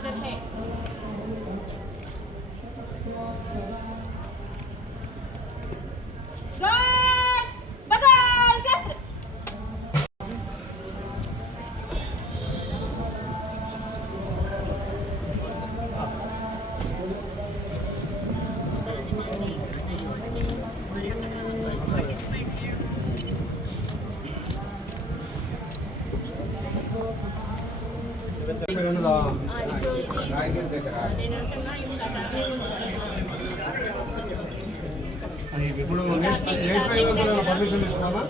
आदर है। ఇప్పుడు పర్మిషన్ తీసుకోవాలా?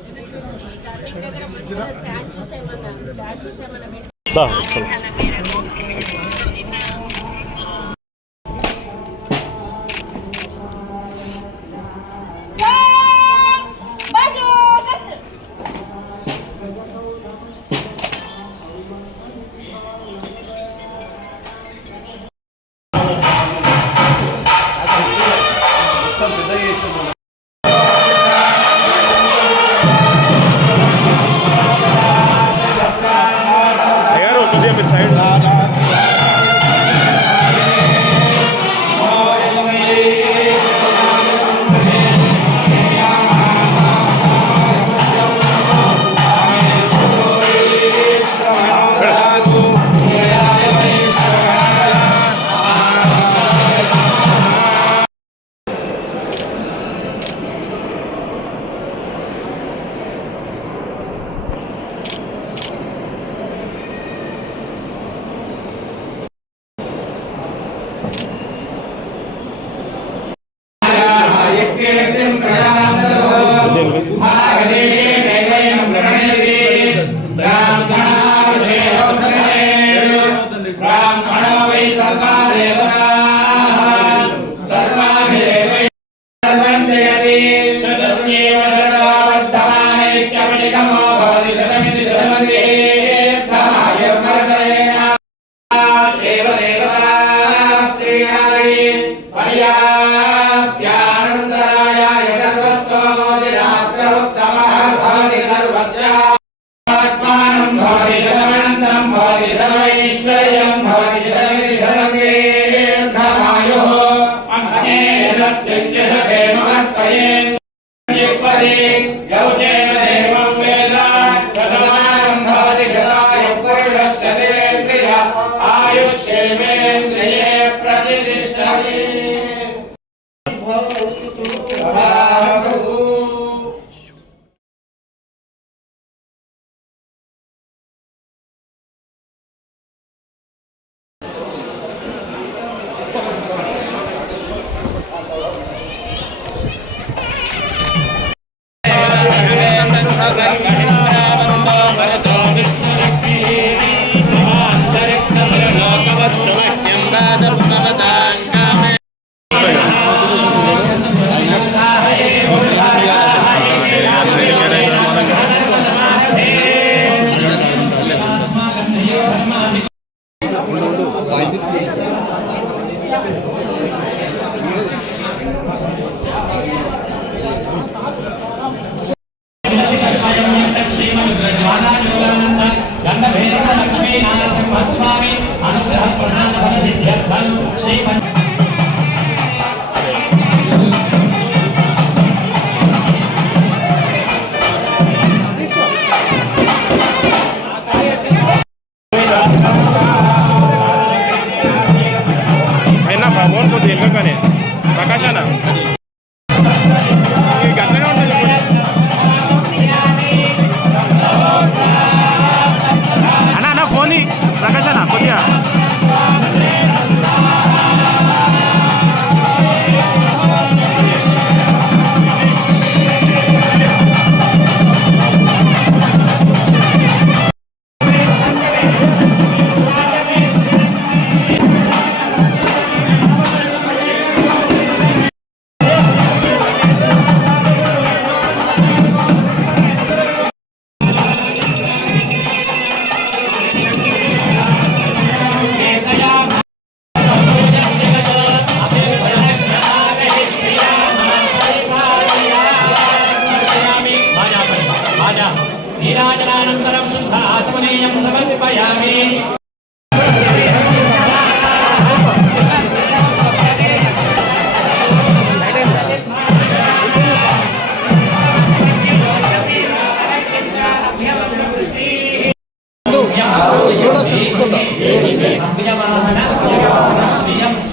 ప్రకాశనా కొద్దిగా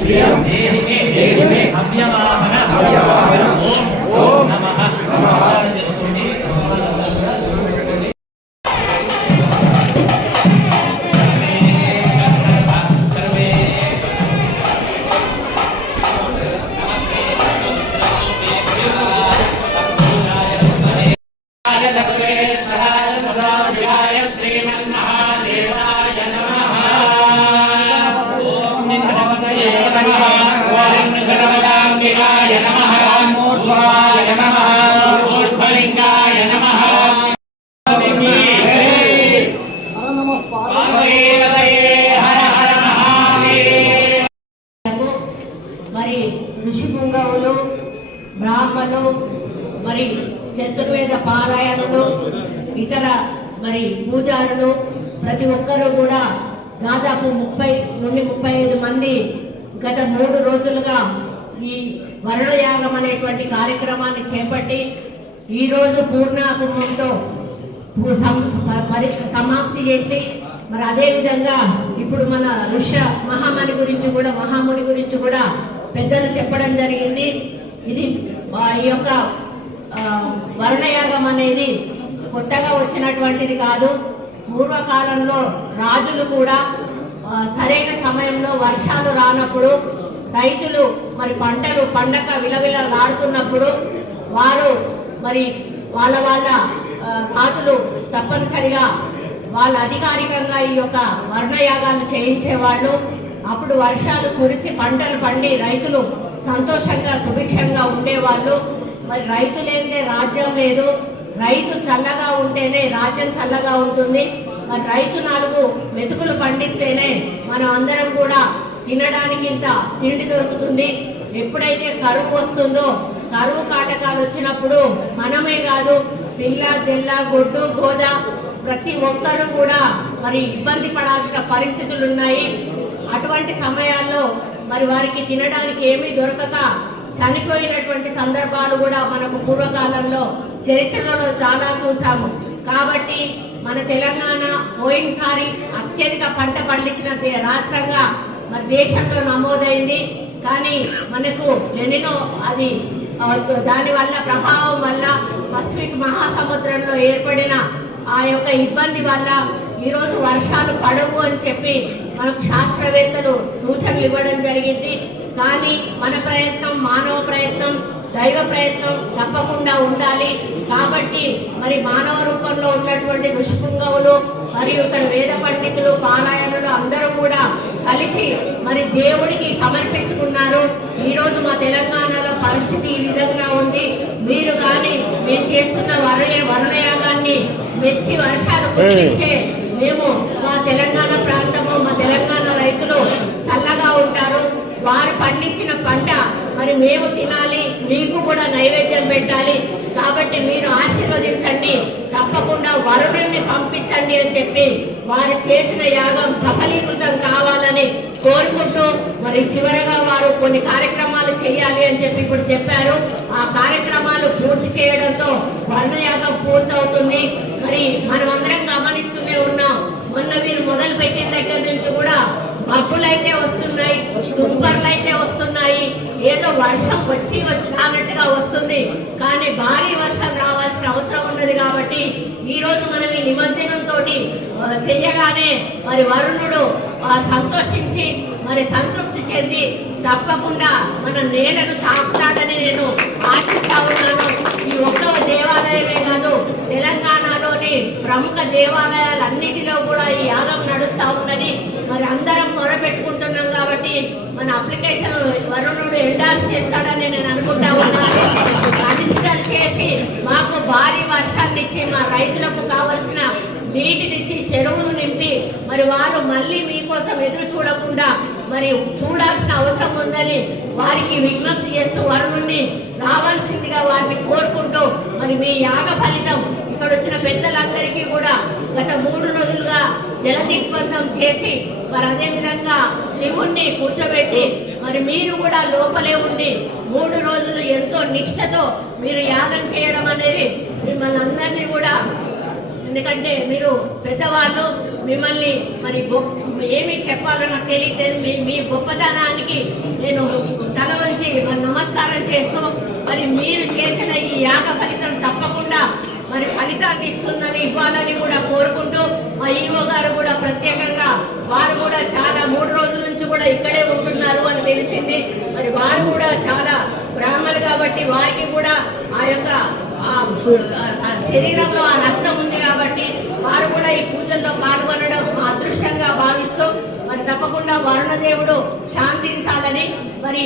ఓం నమః నమస్కారం చేసుకోండి. మరి ఋషి పుంగవులు, బ్రాహ్మణులు, మరి చతుర్వేద పారాయణలు, ఇతర మరి పూజారులు ప్రతి ఒక్కరూ కూడా దాదాపు 30 నుండి 35 మంది గత 3 రోజులుగా ఈ వరుణయాగం అనేటువంటి కార్యక్రమాన్ని చేపట్టి ఈరోజు పూర్ణాకుంభంతో సమాప్తి చేసి మరి అదేవిధంగా ఇప్పుడు మన ఋష్య మహాముని గురించి కూడా పెద్దలు చెప్పడం జరిగింది. ఇది ఈ యొక్క వరుణయాగం అనేది కొత్తగా వచ్చినటువంటిది కాదు. పూర్వకాలంలో రాజులు కూడా సరైన సమయంలో వర్షాలు రానప్పుడు రైతులు మరి పంటలు పండక విలవిలలాడుతున్నప్పుడు వారు మరి వాళ్ళ రాజులు తప్పనిసరిగా వాళ్ళ అధికారికంగా ఈ యొక్క వర్ణయాగాలు చేయించేవాళ్ళు. అప్పుడు వర్షాలు కురిసి పంటలు పండి రైతులు సంతోషంగా సుభిక్షంగా ఉండేవాళ్ళు. మరి రైతు లేదే రాజ్యం లేదు, రైతు చల్లగా ఉంటేనే రాజ్యం చల్లగా ఉంటుంది. మరి రైతు 4 మెతుకులు పండిస్తేనే మనం అందరం కూడా తినడానికి ఇంత తిండి దొరుకుతుంది. ఎప్పుడైతే కరువు వస్తుందో, కరువు కాటకాలు వచ్చినప్పుడు మనమే కాదు పిల్ల జల్ల గొడ్డు గోద ప్రతి ఒక్కరూ కూడా మరి ఇబ్బంది పడాల్సిన పరిస్థితులు ఉన్నాయి. అటువంటి సమయాల్లో మరి వారికి తినడానికి ఏమీ దొరకక చనిపోయినటువంటి సందర్భాలు కూడా మనకు పూర్వకాలంలో చరిత్రలో చాలా చూసాము. కాబట్టి మన తెలంగాణ పోయినసారి అత్యధిక పంట పండించిన రాష్ట్రంగా మరి దేశంలో నమోదైంది. కానీ మనకు ఎన్నో అది దానివల్ల ప్రభావం వల్ల పసిఫిక్ మహాసముద్రంలో ఏర్పడిన ఆ యొక్క ఇబ్బంది వల్ల ఈరోజు వర్షాలు పడవు అని చెప్పి మనకు శాస్త్రవేత్తలు సూచనలు ఇవ్వడం జరిగింది. కానీ మన ప్రయత్నం, మానవ ప్రయత్నం, దైవ ప్రయత్నం తప్పకుండా ఉండాలి. కాబట్టి మరి మానవ రూపంలో ఉన్నటువంటి ఋషిపుంగవులు మరియు ఇక్కడ వేద పండితులు, పారాయణులు అందరూ కూడా కలిసి మరి దేవుడికి సమర్పించుకున్నారు. ఈరోజు మా తెలంగాణలో పరిస్థితి ఈ విధంగా ఉంది. మీరు కానీ మేము చేస్తున్న వరుణయాగాన్ని మెచ్చి వర్షాలు కురిపిస్తే మేము మా తెలంగాణ ప్రాంతము, మా తెలంగాణ రైతులు చల్లగా ఉంటారు. వారు పండించిన పంట మరి మేము తినాలి, మీకు కూడా నైవేద్యం పెట్టాలి. కాబట్టి మీరు ఆశీర్వదించండి, తప్పకుండా వరుణుల్ని పంపించండి అని చెప్పి వారు చేసిన యాగం సఫలీకృతం కావాలని కోరుకుంటూ మరి చివరగా వారు కొన్ని కార్యక్రమాలు చేయాలి అని చెప్పి ఇప్పుడు చెప్పారు. ఆ కార్యక్రమాలు పూర్తి చేయడంతో వరుణయాగం పూర్తవుతుంది. మరి మనమందరం గమనిస్తూనే ఉన్నాం. మొన్న వీరు మొదలు పెట్టిన దగ్గర నుంచి కూడా మబ్బులైతే వస్తున్నాయి, తుంపర్లు అయితే వస్తున్నాయి, ఏదో వర్షం వచ్చి రానట్టుగా వస్తుంది. కానీ భారీ వర్షం రావాల్సిన అవసరం ఉన్నది. కాబట్టి ఈరోజు మనం ఈ నిమజ్జనంతో చెయ్యగానే మరి వరుణుడు సంతోషించి మరి సంతృప్తి చెంది తప్పకుండా మన నేలను తాకుతాడని నేను ఆశిస్తా ఉన్నాను. ఈ ఒక్క దేవాలయమే కాదు, తెలంగాణలోని ప్రముఖ దేవాలయాలన్నిటిలో కూడా ఈ యాగం నడుస్తూ ఉన్నది. మరి అందరం మొరపెట్టుకుంటున్నాం కాబట్టి మన అప్లికేషన్ వరుణుడు ఎండార్స్ చేస్తాడని నేను అనుకుంటా ఉన్నాను. కన్సిడర్ చేసి మాకు భారీ వర్షాన్ని ఇచ్చి మా రైతులకు కావలసిన నీటినిచ్చి చెరువులు నింపి మరి వారు మళ్ళీ మీకోసం ఎదురు చూడకుండా మరి చూడాల్సిన అవసరం ఉందని వారికి విజ్ఞప్తి చేస్తూ వరుణుడిని రావాల్సిందిగా వారిని కోరుకుంటూ మరి మీ యాగ ఫలితం ఇక్కడ వచ్చిన పెద్దలందరికీ కూడా గత 3 రోజులుగా జల దిగ్బంధం చేసి మరి అదేవిధంగా శివుణ్ణి కూర్చోబెట్టి మరి మీరు కూడా లోపలే ఉండి 3 రోజులు ఎంతో నిష్ఠతో మీరు యాగం చేయడం అనేది మిమ్మల్ని అందరినీ కూడా, ఎందుకంటే మీరు పెద్దవాళ్ళు, మిమ్మల్ని మరి ఏమి చెప్పాలో నాకు తెలియట్లేదు. మీ గొప్పతనానికి నేను తల వంచి నమస్కారం చేస్తూ మరి మీరు చేసిన ఈ యాగ ఫలితం తప్పకుండా మరి ఫలితాన్ని ఇవ్వాలని కూడా కోరుకుంటూ మా ఈవో గారు కూడా ప్రత్యేకంగా వారు కూడా చాలా 3 రోజుల నుంచి కూడా ఇక్కడే ఉంటున్నారు అని తెలిసింది. మరి వారు కూడా చాలా బ్రాహ్మణులు కాబట్టి వారికి కూడా ఆ యొక్క శరీరంలో ఆ రక్తం ఉంది కాబట్టి వారు కూడా ఈ పూజల్లో పాల్గొనడం అదృష్టంగా భావిస్తూ మరి తప్పకుండా వరుణదేవుడు శాంతించాలని మరి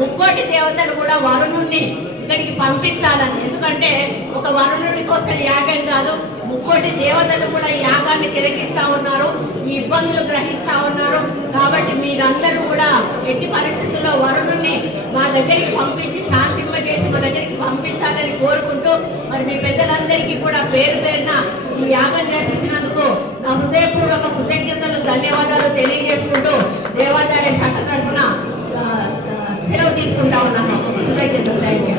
ముక్కోటి దేవతలు కూడా వరుణుణ్ణి ఇక్కడికి పంపించాలని, ఎందుకంటే ఒక వరుణుడి కోసం యాగం కాదు, ముక్కోటి దేవతలు కూడా ఈ యాగాన్ని తిలకిస్తూ ఉన్నారు, ఈ ఇబ్బందులు గ్రహిస్తూ ఉన్నారు. కాబట్టి మీరందరూ కూడా ఎట్టి పరిస్థితుల్లో వరుణుణ్ణి మా దగ్గరికి పంపించి శాంతింపజేసి మా దగ్గరికి పంపించాలని కోరుకుంటూ మరి మీ పెద్దలందరికీ కూడా పేరు పేరున ఈ యాగం జరిపించినందుకు నా హృదయపూర్వక కృతజ్ఞతలు ధన్యవాదాలు తెలియజేసుకుంటూ దేవాదాయ శాఖ తరఫున సెలవు తీసుకుంటా ఉన్నాను. కృతజ్ఞతలు. Thank you.